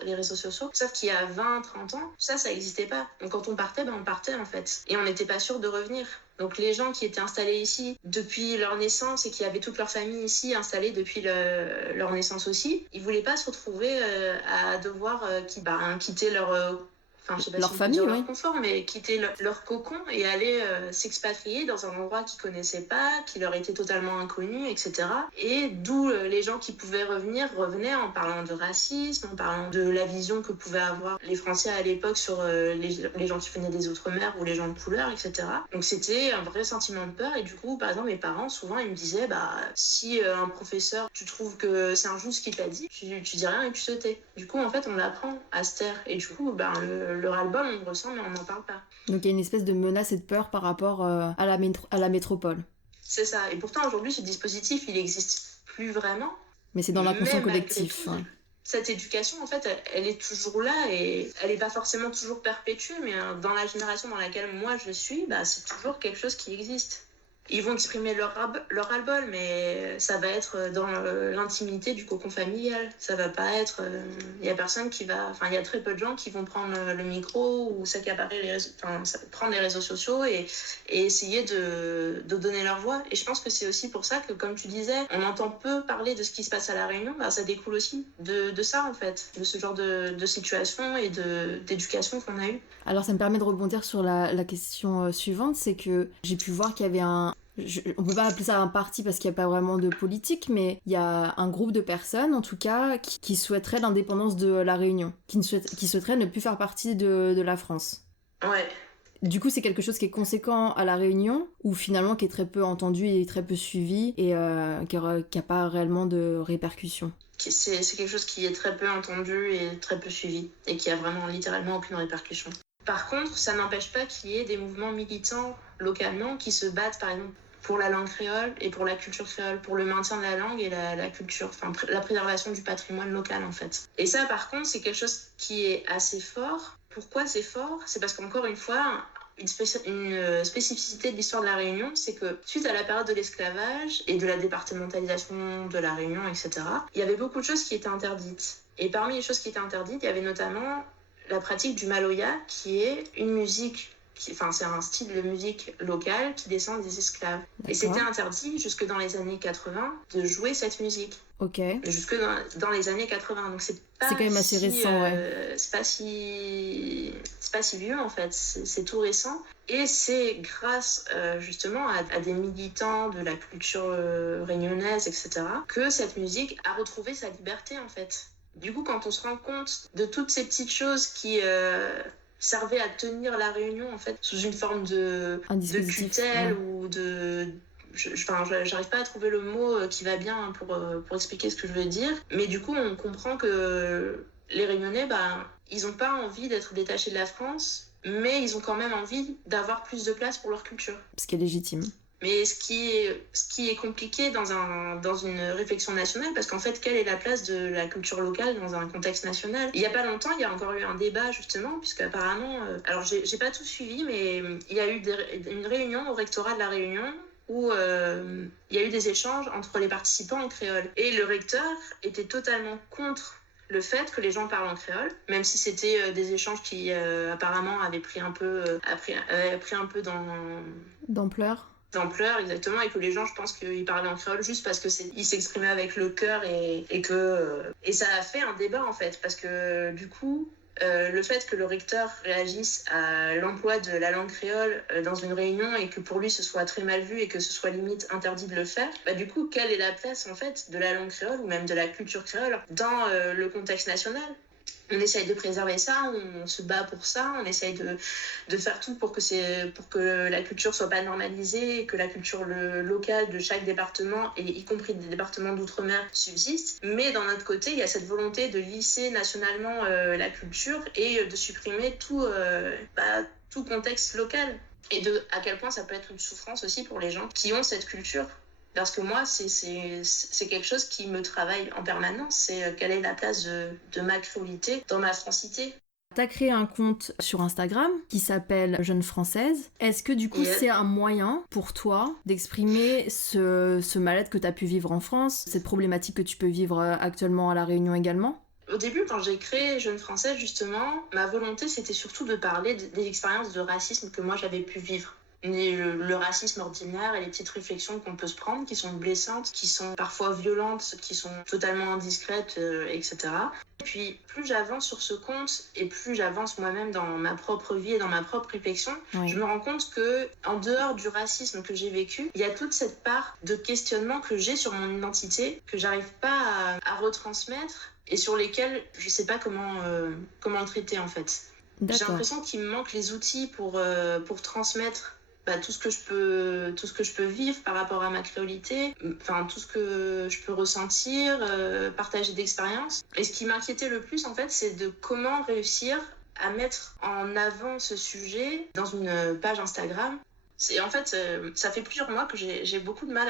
les réseaux sociaux. Sauf qu'il y a 20, 30 ans, ça n'existait pas. Donc quand on partait, on partait en fait. Et on n'était pas sûr de revenir. Donc les gens qui étaient installés ici depuis leur naissance et qui avaient toute leur famille ici installée depuis leur naissance aussi, ils voulaient pas se retrouver à devoir quitter leur... Enfin, je sais pas leur si famille, leur confort, mais quitter leur cocon et aller s'expatrier dans un endroit qu'ils connaissaient pas, qui leur était totalement inconnu, etc. Et d'où les gens qui pouvaient revenaient en parlant de racisme, en parlant de la vision que pouvaient avoir les Français à l'époque sur les gens qui venaient des Outre-mer ou les gens de couleur, etc. Donc c'était un vrai sentiment de peur. Et du coup, par exemple, mes parents, souvent, ils me disaient, si un professeur, tu trouves que c'est injuste ce qu'il t'a dit, tu dis rien et tu te tais. Du coup, en fait, on apprend à se taire. Et du coup, le ras-le-bol, on le ressent, mais on n'en parle pas. Donc il y a une espèce de menace et de peur par rapport à la métropole. C'est ça. Et pourtant, aujourd'hui, ce dispositif, il n'existe plus vraiment. Mais c'est dans l'inconscient collectif. Ouais. Cette éducation, en fait, elle est toujours là et elle n'est pas forcément toujours perpétuée, mais dans la génération dans laquelle moi je suis, c'est toujours quelque chose qui existe. Ils vont exprimer leur ras-le-bol, mais ça va être dans l'intimité du cocon familial. Ça va pas être... Il y a personne qui va... Enfin, il y a très peu de gens qui vont prendre le micro ou s'accaparer prendre les réseaux sociaux et essayer de donner leur voix. Et je pense que c'est aussi pour ça que, comme tu disais, on entend peu parler de ce qui se passe à La Réunion. Ça découle aussi de ça, en fait, de ce genre de situation et d'éducation qu'on a eu. Alors, ça me permet de rebondir sur la question suivante, c'est que j'ai pu voir qu'il y avait on peut pas appeler ça un parti parce qu'il n'y a pas vraiment de politique, mais il y a un groupe de personnes, en tout cas, qui souhaiteraient l'indépendance de La Réunion, qui souhaiteraient ne plus faire partie de la France. Ouais. Du coup, c'est quelque chose qui est conséquent à La Réunion, ou finalement qui est très peu entendu et très peu suivi, et qui n'a pas réellement de répercussions. C'est quelque chose qui est très peu entendu et très peu suivi, et qui a vraiment littéralement aucune répercussion. Par contre, ça n'empêche pas qu'il y ait des mouvements militants localement qui se battent, par exemple, pour la langue créole et pour la culture créole, pour le maintien de la langue et la culture, enfin la préservation du patrimoine local en fait. Et ça par contre c'est quelque chose qui est assez fort. Pourquoi c'est fort ? C'est parce qu'encore une fois, une spécificité de l'histoire de la Réunion, c'est que suite à la période de l'esclavage et de la départementalisation de la Réunion, etc., il y avait beaucoup de choses qui étaient interdites. Et parmi les choses qui étaient interdites, il y avait notamment la pratique du maloya, qui est une musique... c'est un style de musique locale qui descend des esclaves. D'accord. Et c'était interdit jusque dans les années 80 de jouer cette musique. Ok. Jusque dans les années 80. Donc c'est quand même assez récent, ouais. C'est pas si vieux en fait. C'est tout récent. Et c'est grâce justement à des militants de la culture réunionnaise, etc., que cette musique a retrouvé sa liberté en fait. Du coup, quand on se rend compte de toutes ces petites choses qui... servait à tenir la Réunion en fait sous une forme de tutelle ou de... j'arrive pas à trouver le mot qui va bien pour expliquer ce que je veux dire, mais du coup on comprend que les Réunionnais ils ont pas envie d'être détachés de la France, mais ils ont quand même envie d'avoir plus de place pour leur culture. Ce qui est légitime. Mais ce qui est compliqué dans une réflexion nationale, parce qu'en fait, quelle est la place de la culture locale dans un contexte national ? Il n'y a pas longtemps, il y a encore eu un débat, justement, puisque apparemment, alors j'ai pas tout suivi, mais il y a eu une réunion au rectorat de La Réunion où il y a eu des échanges entre les participants en créole. Et le recteur était totalement contre le fait que les gens parlent en créole, même si c'était des échanges qui apparemment avaient pris un peu d'ampleur, exactement, et que les gens, je pense qu'ils parlaient en créole juste parce qu'ils s'exprimaient avec le cœur et ça a fait un débat en fait, parce que du coup le fait que le recteur réagisse à l'emploi de la langue créole dans une réunion et que pour lui ce soit très mal vu et que ce soit limite interdit de le faire, du coup quelle est la place en fait de la langue créole ou même de la culture créole dans le contexte national ? On essaye de préserver ça, on se bat pour ça, on essaye de faire tout pour que la culture soit pas normalisée, et que la culture locale de chaque département, et y compris des départements d'outre-mer, subsiste. Mais d'un autre côté, il y a cette volonté de lisser nationalement la culture et de supprimer tout contexte local. Et à quel point ça peut être une souffrance aussi pour les gens qui ont cette culture. Parce que moi, c'est quelque chose qui me travaille en permanence. C'est quelle est la place de ma créolité dans ma francité. Tu as créé un compte sur Instagram qui s'appelle Jeune Française. Est-ce que du coup, c'est un moyen pour toi d'exprimer ce mal-être que tu as pu vivre en France, cette problématique que tu peux vivre actuellement à La Réunion également ? Au début, quand j'ai créé Jeune Française, justement, ma volonté, c'était surtout de parler des expériences de racisme que moi, j'avais pu vivre. Le racisme ordinaire et les petites réflexions qu'on peut se prendre, qui sont blessantes, qui sont parfois violentes, qui sont totalement indiscrètes, etc. Et puis, plus j'avance sur ce compte et plus j'avance moi-même dans ma propre vie et dans ma propre réflexion, je me rends compte que, en dehors du racisme que j'ai vécu, il y a toute cette part de questionnement que j'ai sur mon identité, que j'arrive pas à retransmettre et sur lesquels je sais pas comment le traiter en fait. D'accord. J'ai l'impression qu'il me manque les outils pour transmettre tout ce que je peux vivre par rapport à ma créolité, tout ce que je peux ressentir, partager d'expériences. Et ce qui m'inquiétait le plus, en fait, c'est de comment réussir à mettre en avant ce sujet dans une page Instagram. En fait, ça fait plusieurs mois que j'ai beaucoup de mal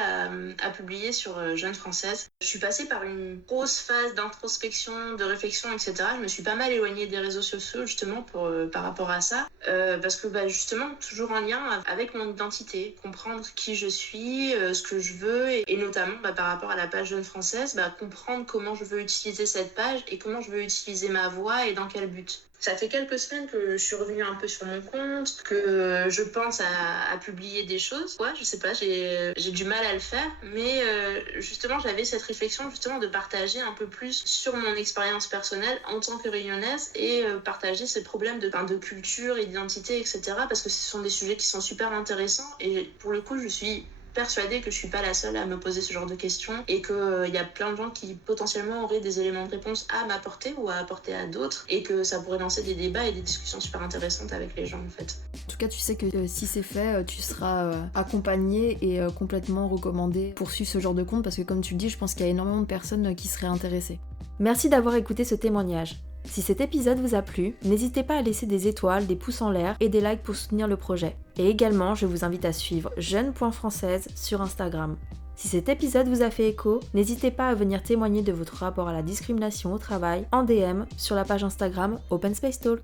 à publier sur Jeune Française. Je suis passée par une grosse phase d'introspection, de réflexion, etc. Je me suis pas mal éloignée des réseaux sociaux, justement, par rapport à ça. Parce que, justement, toujours en lien avec mon identité. Comprendre qui je suis, ce que je veux, et notamment, par rapport à la page Jeune Française, comprendre comment je veux utiliser cette page et comment je veux utiliser ma voix et dans quel but. Ça fait quelques semaines que je suis revenue un peu sur mon compte, que je pense à publier des choses. Ouais, je sais pas, j'ai du mal à le faire, mais justement, j'avais cette réflexion justement de partager un peu plus sur mon expérience personnelle en tant que réunionnaise et partager ces problèmes de culture, d'identité, etc. Parce que ce sont des sujets qui sont super intéressants et pour le coup, je suis persuadée que je suis pas la seule à me poser ce genre de questions et qu'il y a plein de gens qui potentiellement auraient des éléments de réponse à m'apporter ou à apporter à d'autres et que ça pourrait lancer des débats et des discussions super intéressantes avec les gens en fait. En tout cas, tu sais que si c'est fait, tu seras accompagnée et complètement recommandée pour suivre ce genre de compte parce que comme tu le dis, je pense qu'il y a énormément de personnes qui seraient intéressées. Merci d'avoir écouté ce témoignage. Si cet épisode vous a plu, n'hésitez pas à laisser des étoiles, des pouces en l'air et des likes pour soutenir le projet. Et également, je vous invite à suivre jeune.française sur Instagram. Si cet épisode vous a fait écho, n'hésitez pas à venir témoigner de votre rapport à la discrimination au travail en DM sur la page Instagram Open Space Talk.